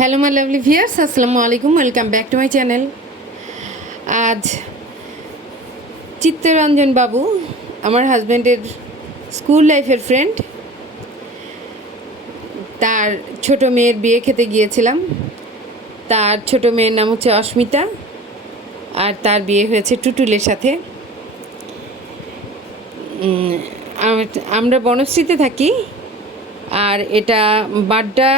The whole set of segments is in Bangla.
হ্যালো মাই লাভলি ভিয়ার্স আসসালামু আলাইকুম welcome back to my channel আজ চিত্তরঞ্জন বাবু, আমার হাজব্যান্ডের স্কুল লাইফের ফ্রেন্ড তার ছোট মেয়ের বিয়ে খেতে গিয়েছিলাম। তার ছোট মেয়ের নাম হচ্ছে অস্মিতা, আর তার বিয়ে হয়েছে টুটুলের সাথে। আমরা বনশ্রীতে থাকি, আর এটা বাড্ডা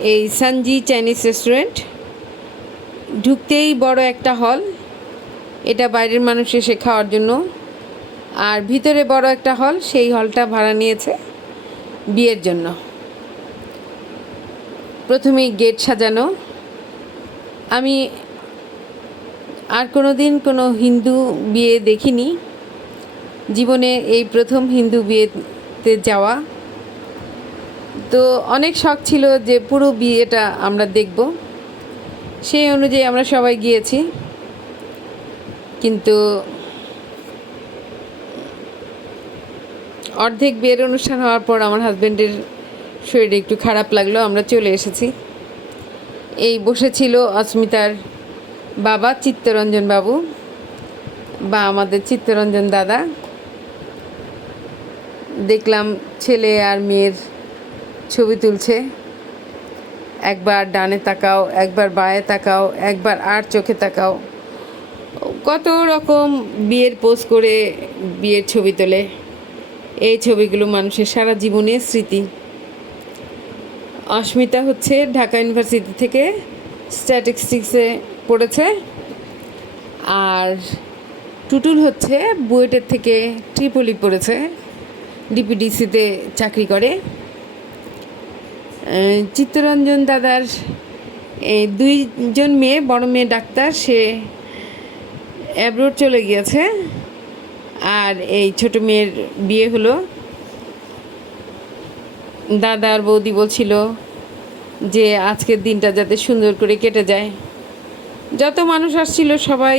এই সানজি চাইনিজ রেস্টুরেন্ট। ঢুকতেই বড় একটা হল। এটা বাইরের মানুষ এসে খাওয়ার জন্য। আর ভিতরে বড় একটা হল, সেই হলটা ভাড়া নিয়েছে বিয়ের জন্য। প্রথমেই গেট সাজানো। আমি আর কোনো দিন কোনো হিন্দু বিয়ে দেখিনি। জীবনে এই প্রথম হিন্দু বিয়েতে যাওয়া। তো অনেক শখ ছিল যে পুরো বিয়েটা আমরা দেখব। সেই অনুযায়ী আমরা সবাই গিয়েছি। কিন্তু অর্ধেক বিয়ের অনুষ্ঠান হওয়ার পর আমার হাজব্যান্ডের শরীরে একটু খারাপ লাগল, আমরা চলে এসেছি। এই বসেছিল অস্মিতার বাবা চিত্তরঞ্জন বাবু বা আমাদের চিত্তরঞ্জন দাদা। দেখলাম ছেলে আর মেয়ের ছবি তুলছে। একবার ডানে তাকাও, একবার বায়ে তাকাও, একবার আর চোখে তাকাও। কত রকম বিয়ের পোজ করে বিয়ের ছবি তোলে। এই ছবিগুলো মানুষের সারা জীবনের স্মৃতি। অস্মিতা হচ্ছে ঢাকা ইউনিভার্সিটি থেকে স্ট্যাটিস্টিক্সে পড়েছে। আর টুটুল হচ্ছে বুয়েটের থেকে ট্রিপলি পড়েছে। ডিপিডিসিতে চাকরি করে। চিত্তরঞ্জন দাদার দুইজন মেয়ে, বড় মেয়ে ডাক্তার, সে অ্যাব্রোড চলে গিয়েছে। আর এই ছোট মেয়ের বিয়ে হলো। দাদার বৌদি বলছিল যে আজকের দিনটা যাতে সুন্দর করে কেটে যায়। যত মানুষ আসছিল সবাই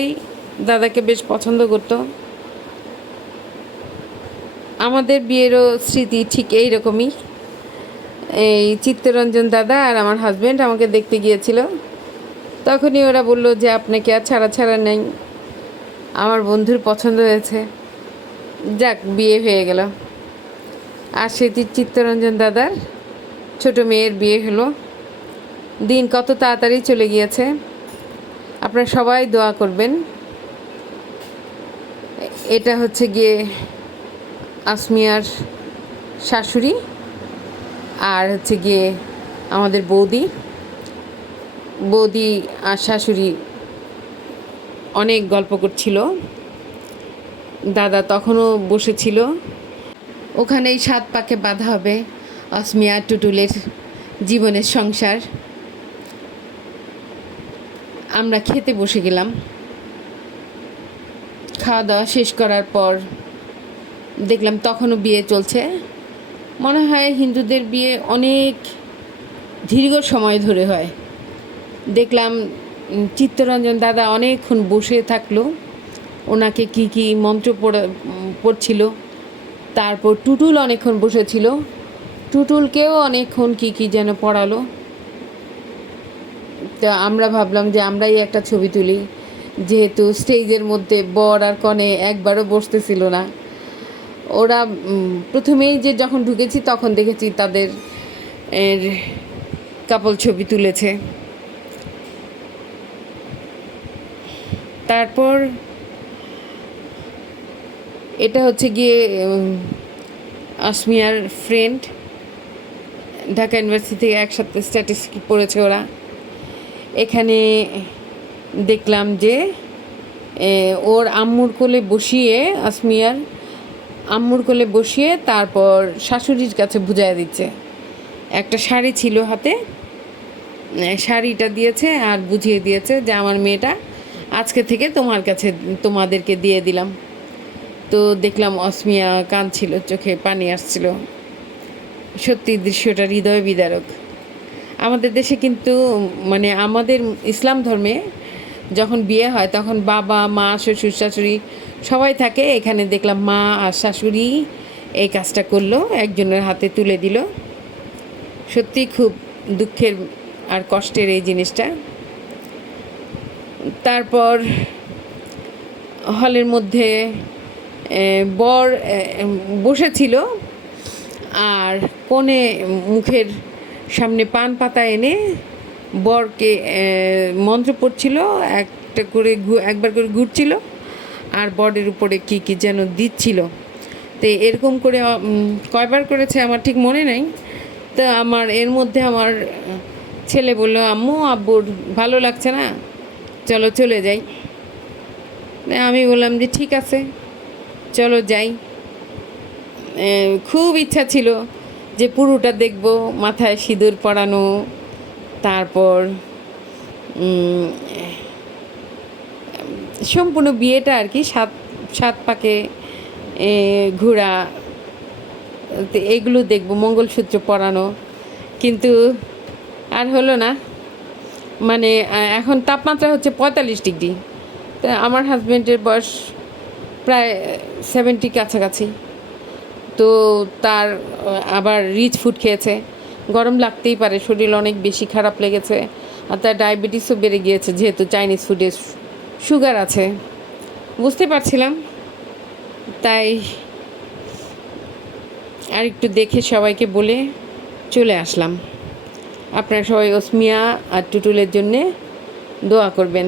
দাদাকে বেশ পছন্দ করতো। আমাদের বিয়েরও স্মৃতি ঠিক এই রকমই এই চিত্তরঞ্জন দাদা আর আমার হাজব্যান্ড আমাকে দেখতে গিয়েছিল। তখনই ওরা বলল যে আপনাকে আর ছাড়া ছাড়া নেই? আমার বন্ধুর পছন্দ হয়েছে। যাক, বিয়ে হয়ে গেল। আর সেটি চিত্তরঞ্জন দাদার ছোট মেয়ের বিয়ে হলো। দিন কত তাড়াতাড়ি চলে গিয়েছে। আপনারা সবাই দোয়া করবেন। এটা হচ্ছে গিয়ে আসমিয়ার শাশুড়ি। আর হচ্ছে গিয়ে আমাদের বৌদি। বৌদি আর শাশুড়ি অনেক গল্প করছিল। দাদা তখনও বসেছিল। ওখানেই সাত পাকে বাঁধা হবে অসমিয়া টুটুলের জীবনের সংসার। আমরা খেতে বসে গেলাম। খাওয়া দাওয়া শেষ করার পর দেখলাম তখনও বিয়ে চলছে। মনে হয় হিন্দুদের বিয়ে অনেক দীর্ঘ সময় ধরে হয়। দেখলাম চিত্তরঞ্জন দাদা অনেকক্ষণ বসে থাকল। ওনাকে কি কি মন্ত্র পড়ছিল। তারপর টুটুল অনেকক্ষণ বসেছিল। টুটুলকেও অনেকক্ষণ কি কি যেন পড়ালো। তা আমরা ভাবলাম যে আমরাই একটা ছবি তুলি। যেহেতু স্টেজের মধ্যে বর আর কনে একবারও বসতেছিল না। ওরা প্রথমেই যে যখন ঢুকেছি তখন দেখেছি তাদের এর কাপল ছবি তুলেছে। তারপর এটা হচ্ছে গিয়ে আসমিয়ার ফ্রেন্ড ঢাকা ইউনিভার্সিটি থেকে একসাথে স্ট্যাটিস্টিক পড়েছে ওরা। এখানে দেখলাম যে ওর আম্মুর কোলে বসিয়ে আসমিয়ার আম্মুর কোলে বসিয়ে তারপর শাশুড়ির কাছে বুঝাই দিচ্ছে। একটা শাড়ি ছিল হাতে শাড়িটা দিয়েছে আর বুঝিয়ে দিয়েছে যে আমার মেয়েটা আজকে থেকে তোমার কাছে তোমাদেরকে দিয়ে দিলাম। তো দেখলাম অসমিয়া কাঁদছিল, চোখে পানি আসছিল। সত্যি দৃশ্যটা হৃদয় বিদারক। আমাদের দেশে কিন্তু মানে আমাদের ইসলাম ধর্মে যখন বিয়ে হয় তখন বাবা, মা, শ্বশুর, শাশুড়ি সবাই থাকে, এখানে দেখলাম মা আর শাশুড়ি এই কাজটা করল, একজনের হাতে তুলে দিল। সত্যি খুব দুঃখের আর কষ্টের এই জিনিসটা। তারপর হলের মধ্যে বর বসেছিল আর কোণে মুখের সামনে পান পাতা এনে বরকে মন্ত্র পড়ছিল, একটা করে একবার করে ঘুরছিল। আর বরের উপরে কি কি যেন দিচ্ছিল। তো এরকম করে কয়বার করেছে আমার ঠিক মনে নেই। তো আমার, এর মধ্যে আমার ছেলে বলল, আম্মু, আব্বুর ভালো লাগছে না? চলো চলে যাই। আমি বললাম যে, ঠিক আছে, চলো যাই। খুব ইচ্ছা ছিল যে পুরোটা দেখব, মাথায় সিঁদুর পরানো, তারপর সম্পূর্ণ বিয়েটা আর কি, সাত সাত পাকে ঘোরা এগুলো দেখব, মঙ্গলসূত্র পরানো। কিন্তু আর হলো না মানে এখন তাপমাত্রা হচ্ছে পঁয়তাল্লিশ ডিগ্রি। তা আমার হাজব্যান্ডের বয়স প্রায় সেভেন্টি কাছাকাছি। তো তার, আবার রিচ ফুড খেয়েছে। গরম লাগতেই পারে, শরীর অনেক বেশি খারাপ লেগেছে। আর তার ডায়াবেটিসও বেড়ে গিয়েছে, যেহেতু চাইনিজ ফুডে সুগার আছে। বুঝতে পারছিলাম। তাই আর একটু দেখে সবাইকে বলে চলে আসলাম। আপনারা সবাই ওসমিয়া আর টুটুলের জন্যে দোয়া করবেন।